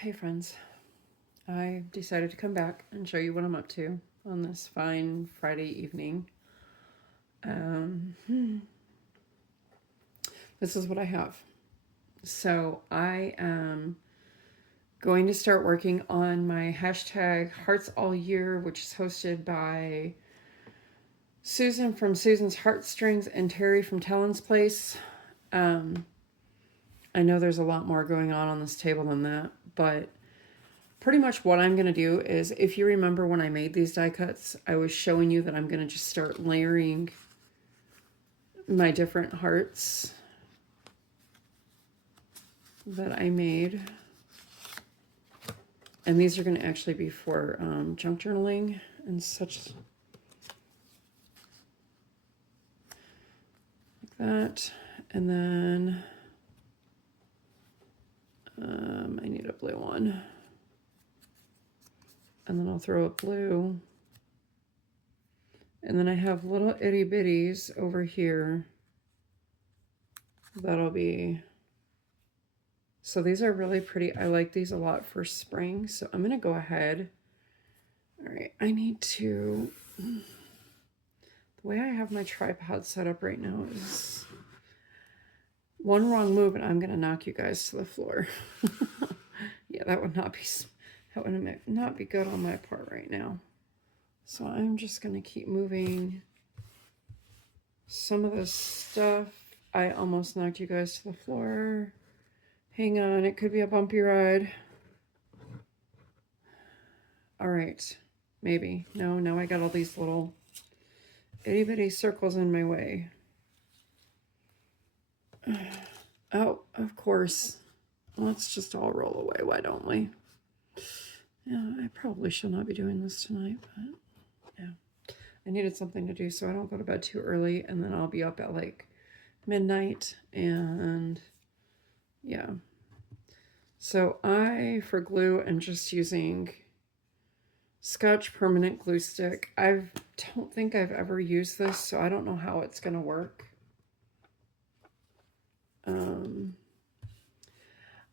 Hey friends, I decided to come back and show you what I'm up to on this fine Friday evening. Um, this is what I have. So I am going to start working on my hashtag Hearts All Year, which is hosted by Susan from Susan's Heartstrings and Terry from Talon's Place. I know there's a lot more going on this table than that, but pretty much what I'm going to do is, if you remember when I made these die cuts, I was showing you that I'm going to just start layering my different hearts that I made. And these are going to actually be for junk journaling and such like that. And then I need a blue one. And then I'll throw a blue. And then I have little itty bitties over here. That'll be... So these are really pretty. I like these a lot for spring. So I'm going to go ahead. All right, I need to... The way I have my tripod set up right now is one wrong move and I'm going to knock you guys to the floor. Yeah, that would not be good on my part right now. So I'm just going to keep moving some of this stuff. I almost knocked you guys to the floor. Hang on, it could be a bumpy ride. All right, maybe. No, now I got all these little itty bitty circles in my way. Oh, of course. Let's just all roll away, why don't we? Yeah, I probably should not be doing this tonight, but yeah. I needed something to do so I don't go to bed too early, and then I'll be up at like midnight, and yeah. So for glue, I'm just using Scotch Permanent Glue Stick. I don't think I've ever used this, so I don't know how it's going to work.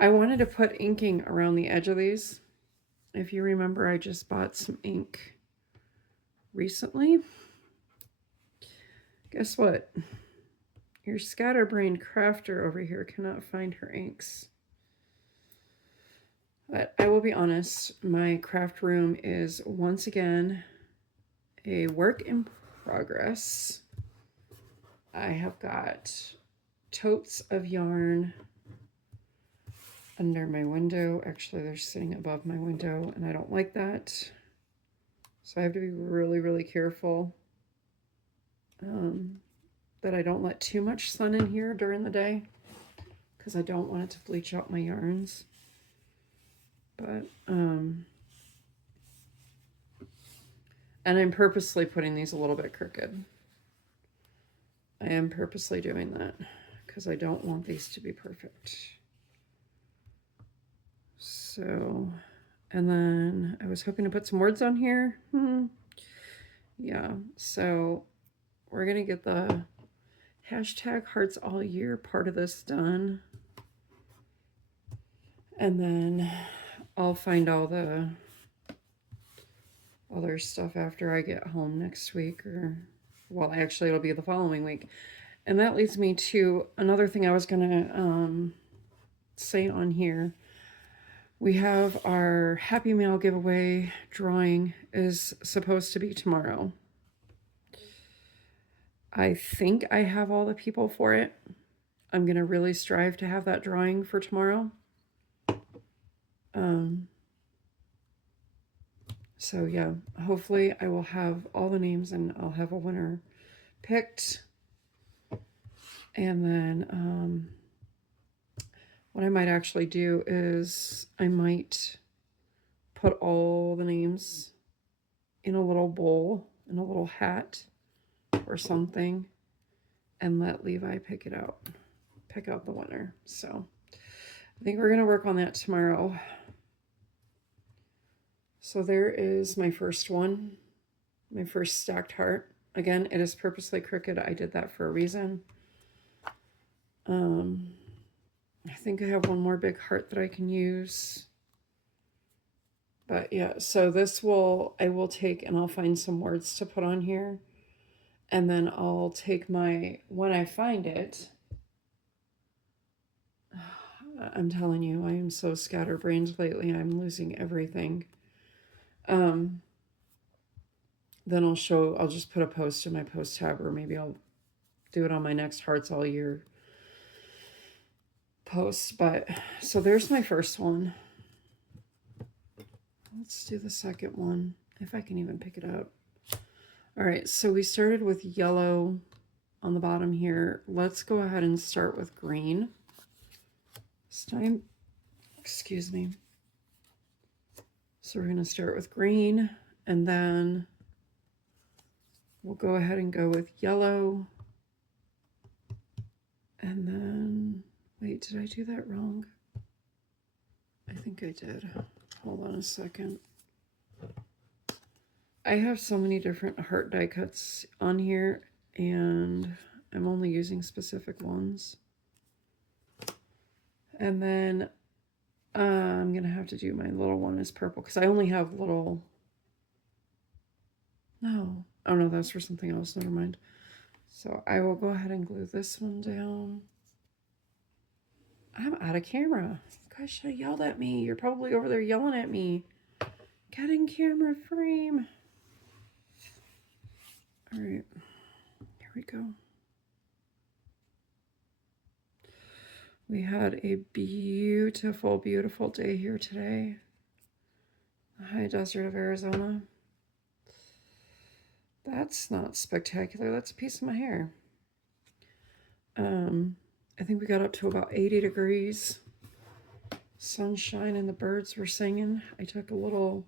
I wanted to put inking around the edge of these. If you remember, I just bought some ink recently. Guess what? Your scatterbrained crafter over here cannot find her inks. But I will be honest, my craft room is once again a work in progress. I have got totes of yarn under my window. Actually, they're sitting above my window, and I don't like that. So I have to be really, really careful that I don't let too much sun in here during the day, because I don't want it to bleach out my yarns. But, and I'm purposely putting these a little bit crooked. I am purposely doing that because I don't want these to be perfect. So, and then I was hoping to put some words on here. Yeah, so we're going to get the hashtag Hearts All Year part of this done. And then I'll find all the other stuff after I get home next week, or, well, actually it'll be the following week. And that leads me to another thing I was going to say on here. We have our Happy Mail giveaway drawing is supposed to be tomorrow. I think I have all the people for it. I'm going to really strive to have that drawing for tomorrow. So yeah, hopefully I will have all the names and I'll have a winner picked. And then what I might actually do is I might put all the names in a little bowl, in a little hat or something, and let Levi pick out the winner. So I think we're going to work on that tomorrow. So there is my first one, my first stacked heart. Again, it is purposely crooked. I did that for a reason. I think I have one more big heart that I can use. But yeah, so I will take and I'll find some words to put on here. And then I'll take when I find it, I'm telling you, I am so scatterbrained lately. I'm losing everything. Then I'll just put a post in my post tab, or maybe I'll do it on my next Hearts All Year post. But so there's my first one. Let's do the second one, if I can even pick it up. All right, so we started with yellow on the bottom here. Let's go ahead and start with green. This time, excuse me. So we're going to start with green, and then we'll go ahead and go with yellow. And then, wait, did I do that wrong? I think I did. Hold on a second. I have so many different heart die cuts on here, and I'm only using specific ones. And then I'm going to have to do my little one is purple, because I only have little... No. Oh, no, that's for something else. Never mind. So I will go ahead and glue this one down. I'm out of camera. You guys should have yelled at me. You're probably over there yelling at me. Get in camera frame. All right. Here we go. We had a beautiful, beautiful day here today. The high desert of Arizona. That's not spectacular. That's a piece of my hair. I think we got up to about 80 degrees. Sunshine and the birds were singing. I took a little,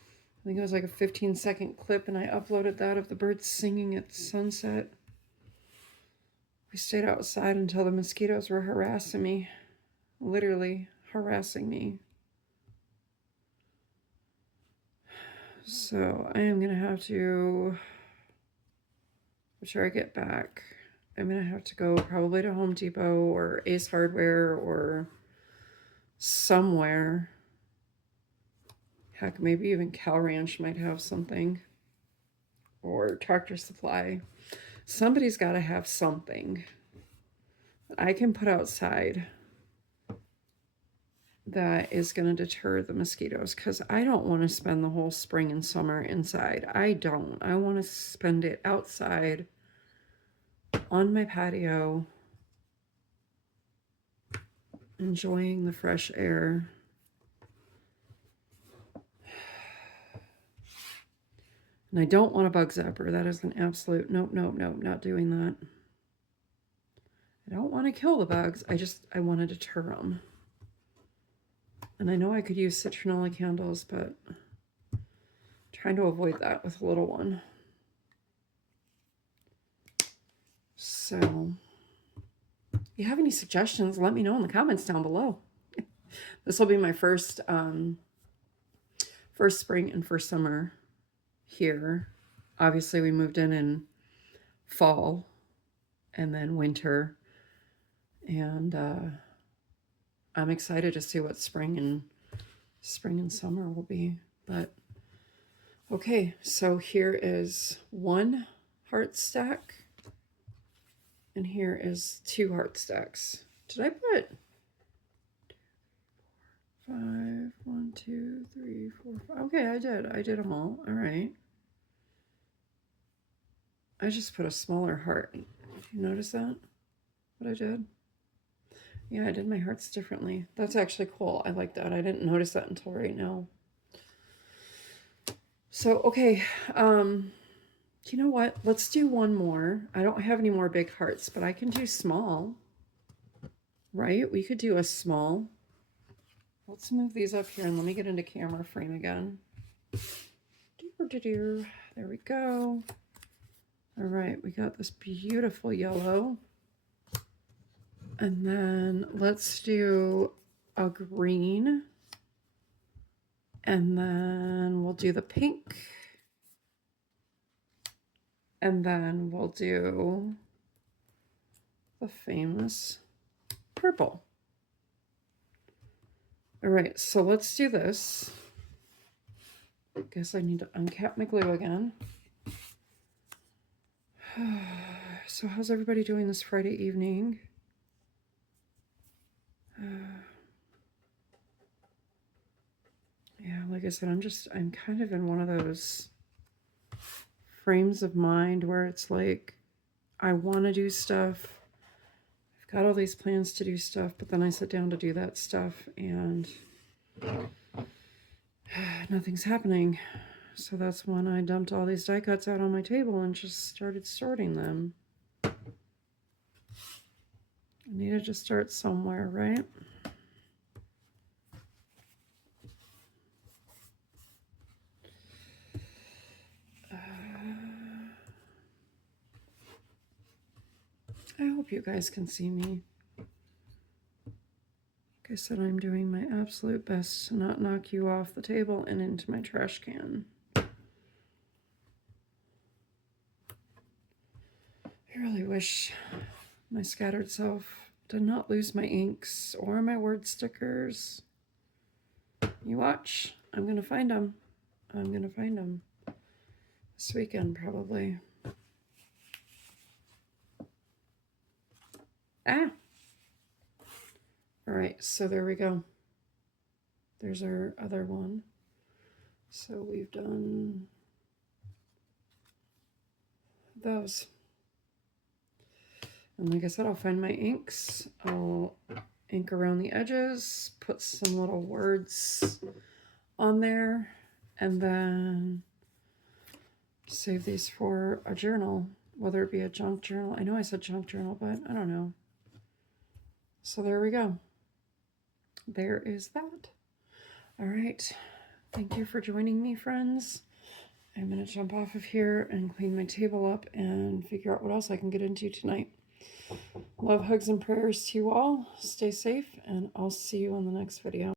I think it was like a 15-second clip, and I uploaded that of the birds singing at sunset. We stayed outside until the mosquitoes were harassing me. Literally harassing me. So I am going to have to, before I get back, I'm going to have to go probably to Home Depot or Ace Hardware or somewhere. Heck, maybe even Cal Ranch might have something. Or Tractor Supply. Somebody's got to have something that I can put outside that is going to deter the mosquitoes, because I don't want to spend the whole spring and summer inside. I don't. I want to spend it outside on my patio, enjoying the fresh air. And I don't want a bug zapper. That is an absolute nope, nope, nope, not doing that. I don't want to kill the bugs. I want to deter them. And I know I could use citronella candles, but I'm trying to avoid that with a little one. So, if you have any suggestions, let me know in the comments down below. This will be my first spring and first summer here. Obviously, we moved in fall and then winter. And I'm excited to see what spring and summer will be. But okay, so here is one heart stack, and here is 2 heart stacks. Did I put 5, 1, 2, 3, 4, 5? Okay, I did them all. All right. I just put a smaller heart. Did you notice that? What I did? Yeah, I did my hearts differently. That's actually cool. I like that. I didn't notice that until right now. So, okay. You know what? Let's do one more. I don't have any more big hearts, but I can do small. Right? We could do a small. Let's move these up here and let me get into camera frame again. There we go. All right, we got this beautiful yellow. And then let's do a green. And then we'll do the pink. And then we'll do the famous purple. All right, so let's do this. Guess I need to uncap my glue again. So how's everybody doing this Friday evening? Yeah, like I said, I'm kind of in one of those frames of mind where it's like, I want to do stuff. I've got all these plans to do stuff, but then I sit down to do that stuff and nothing's happening. So that's when I dumped all these die cuts out on my table and just started sorting them. I needed to start somewhere, right? I hope you guys can see me. Like I said, I'm doing my absolute best to not knock you off the table and into my trash can. I really wish my scattered self did not lose my inks or my word stickers. You watch. I'm going to find them. I'm going to find them this weekend, probably. Ah! All right, so there we go. There's our other one. So we've done those. And like I said, I'll find my inks. I'll ink around the edges, put some little words on there, and then save these for a journal, whether it be a junk journal. I know I said junk journal, but I don't know. So there we go. There is that. All right. Thank you for joining me, friends. I'm going to jump off of here and clean my table up and figure out what else I can get into tonight. Love, hugs, and prayers to you all. Stay safe, and I'll see you on the next video.